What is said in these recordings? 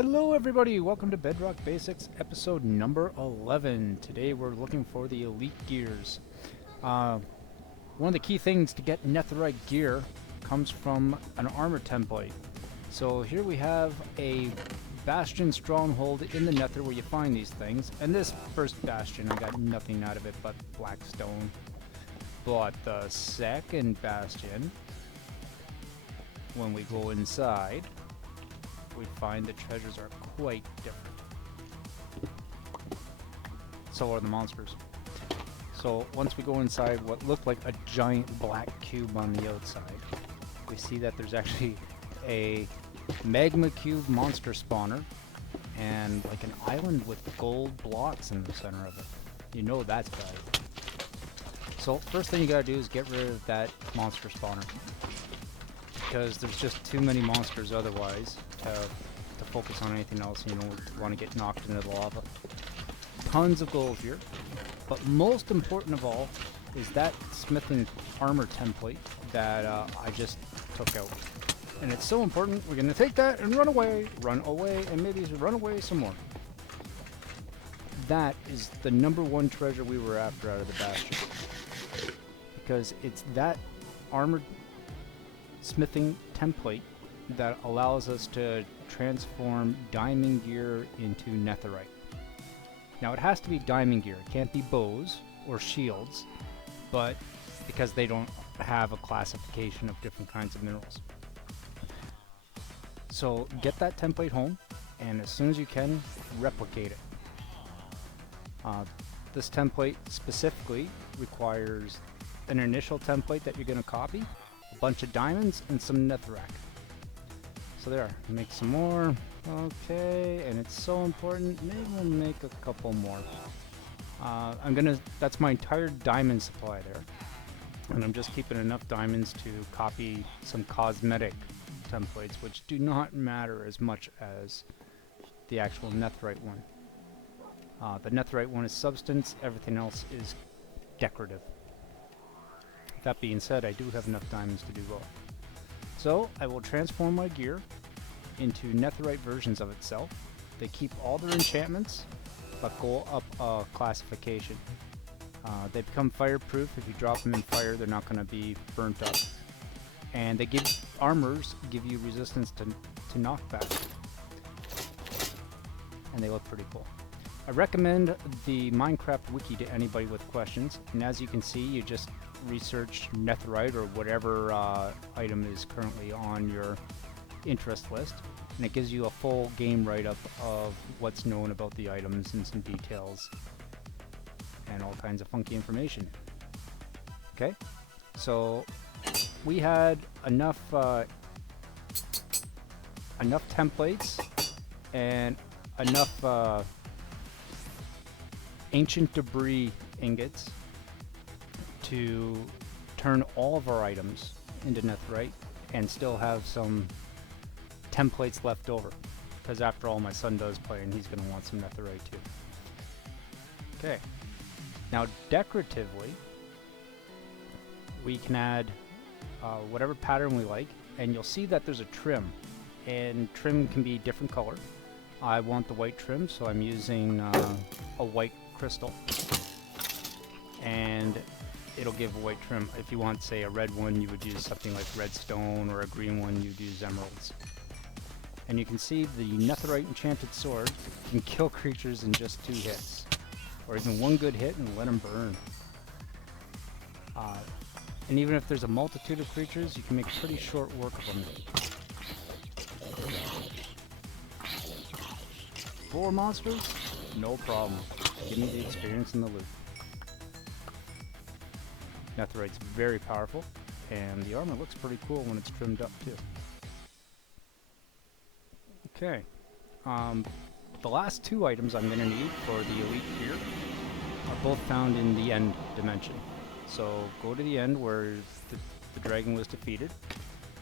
Hello everybody, welcome to Bedrock Basics episode number 11. Today we're looking for the elite gears. One of the key things to get netherite gear comes from an armor template. So here we have a bastion stronghold in the nether where you find these things. And this first bastion, I got nothing out of it but black stone. But the second bastion, when we go inside, we find the treasures are quite different. So are the monsters. So once we go inside what looked like a giant black cube on the outside, we see that there's actually a magma cube monster spawner and like an island with gold blocks in the center of it. You know that's bad. So first thing you gotta do is get rid of that monster spawner, because there's just too many monsters otherwise to focus on anything else, and you don't want to get knocked into the lava. Tons of gold here, but most important of all is that smithing armor template that I just took out. And it's so important, we're going to take that and run away, and maybe run away some more. That is the #1 treasure we were after out of the bastion, because it's that armor smithing template that allows us to transform diamond gear into netherite. Now it has to be diamond gear, it can't be bows or shields, but because they don't have a classification of different kinds of minerals. So get that template home, and as soon as you can, replicate it. This template specifically requires an initial template that you're going to copy, a bunch of diamonds, and some netherrack. So there, make some more. Okay, and it's so important, maybe we'll make a couple more. That's my entire diamond supply there. And I'm just keeping enough diamonds to copy some cosmetic templates, which do not matter as much as the actual netherite one. The netherite one is substance, everything else is decorative. That being said, I do have enough diamonds to do both. So I will transform my gear into netherite versions of itself. They keep all their enchantments, but go up a classification. They become fireproof. If you drop them in fire, they're not going to be burnt up. And they give you resistance to knockback. And they look pretty cool. I recommend the Minecraft wiki to anybody with questions. And as you can see, you just research netherite or whatever item is currently on your interest list, and it gives you a full game write-up of what's known about the items and some details and all kinds of funky information. Okay, so we had enough templates and enough ancient debris ingots to turn all of our items into netherite and still have some templates left over, because after all, my son does play and he's going to want some netherite too. Okay, now decoratively we can add whatever pattern we like, and you'll see that there's a trim, and trim can be different color. I want the white trim, so I'm using a white crystal, and it'll give a white trim. If you want, say, a red one, you would use something like redstone, or a green one, you'd use emeralds. And you can see the netherite enchanted sword can kill creatures in just 2 hits, or even 1 good hit and let them burn. And even if there's a multitude of creatures, you can make pretty short work of them. 4 monsters? No problem. Give me the experience and the loot. Netherite's very powerful, and the armor looks pretty cool when it's trimmed up too. Okay, the last 2 items I'm going to need for the elite gear are both found in the end dimension. So go to the end where the dragon was defeated,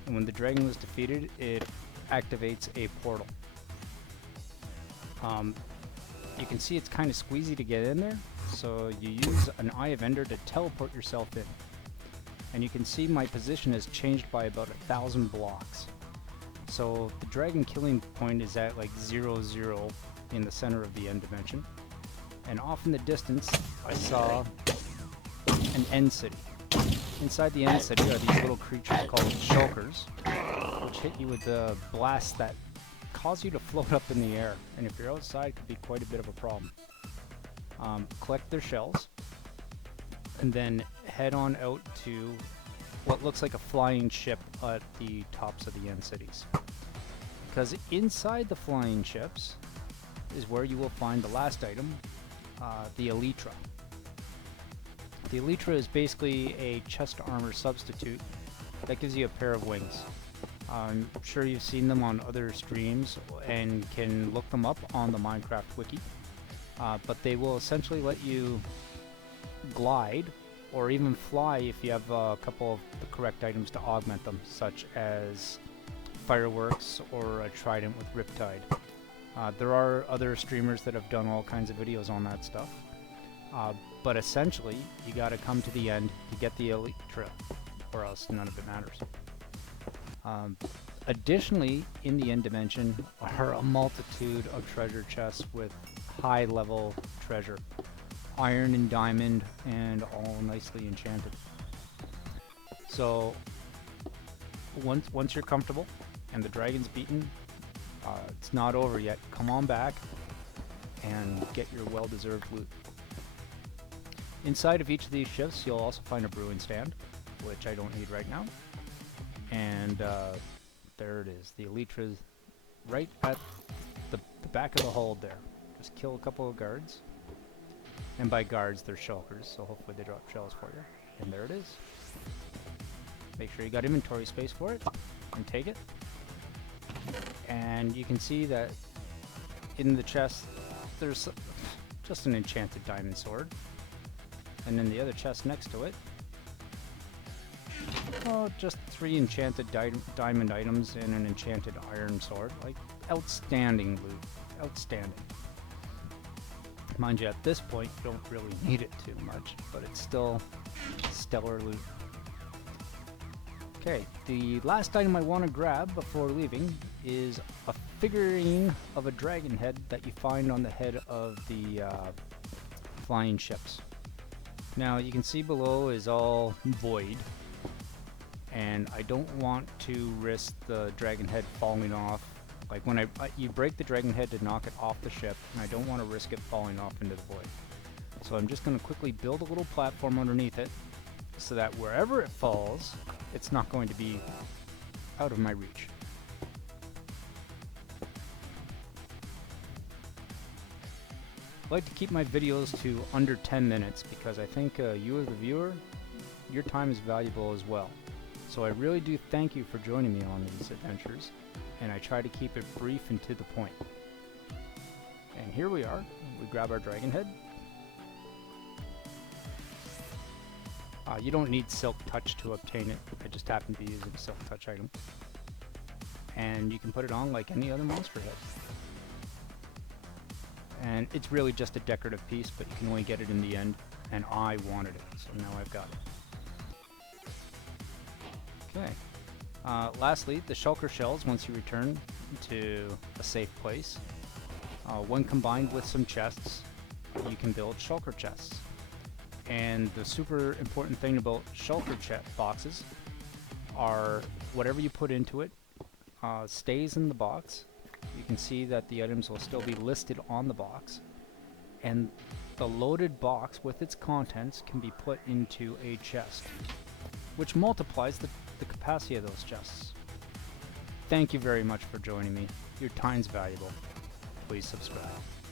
and when the dragon was defeated, it activates a portal. You can see it's kind of squeezy to get in there, so you use an Eye of Ender to teleport yourself in. And you can see my position has changed by about 1,000 blocks. So the dragon killing point is at like 0, 0 in the center of the end dimension. And off in the distance, I saw an end city. Inside the end city are these little creatures called shulkers, which hit you with a blast that cause you to float up in the air. And if you're outside, it could be quite a bit of a problem. Collect their shells, and then head on out to what looks like a flying ship at the tops of the end cities. Because inside the flying ships is where you will find the last item, the ELYTRA. The ELYTRA is basically a chest armor substitute that gives you a pair of wings. I'm sure you've seen them on other streams and can look them up on the Minecraft wiki. But they will essentially let you glide or even fly if you have a couple of the correct items to augment them, such as fireworks or a trident with riptide. There are other streamers that have done all kinds of videos on that stuff. But essentially, you gotta come to the end to get the ELYTRA, or else none of it matters. Additionally, in the end dimension are a multitude of treasure chests with high-level treasure. Iron and diamond, and all nicely enchanted. So, once you're comfortable, and the dragon's beaten, it's not over yet. Come on back, and get your well-deserved loot. Inside of each of these shifts, you'll also find a brewing stand, which I don't need right now. And there it is. The ELYTRA's right at the back of the hold there. Just kill a couple of guards. And by guards, they're shulkers, so hopefully they drop shells for you. And there it is. Make sure you got inventory space for it, and take it. And you can see that in the chest, there's just an enchanted diamond sword. And in the other chest next to it, oh, just 3 enchanted diamond items and an enchanted iron sword. Like, outstanding loot. Outstanding. Mind you, at this point, you don't really need it too much, but it's still stellar loot. Okay, the last item I want to grab before leaving is a figurine of a dragon head that you find on the head of the flying ships. Now, you can see below is all void, and I don't want to risk the dragon head falling off. Like when you break the dragon head to knock it off the ship, and I don't want to risk it falling off into the void. So I'm just going to quickly build a little platform underneath it, so that wherever it falls, it's not going to be out of my reach. I like to keep my videos to under 10 minutes because I think you as the viewer, your time is valuable as well. So I really do thank you for joining me on these adventures, and I try to keep it brief and to the point. And here we are. We grab our dragon head. You don't need Silk Touch to obtain it. I just happen to be using a Silk Touch item. And you can put it on like any other monster head. And it's really just a decorative piece, but you can only get it in the end, and I wanted it, so now I've got it. Okay. Lastly, the shulker shells, once you return to a safe place, when combined with some chests, you can build shulker chests. And the super important thing about shulker boxes are whatever you put into it stays in the box. You can see that the items will still be listed on the box, and the loaded box with its contents can be put into a chest, which multiplies the capacity of those chests. Thank you very much for joining me. Your time's valuable. Please subscribe.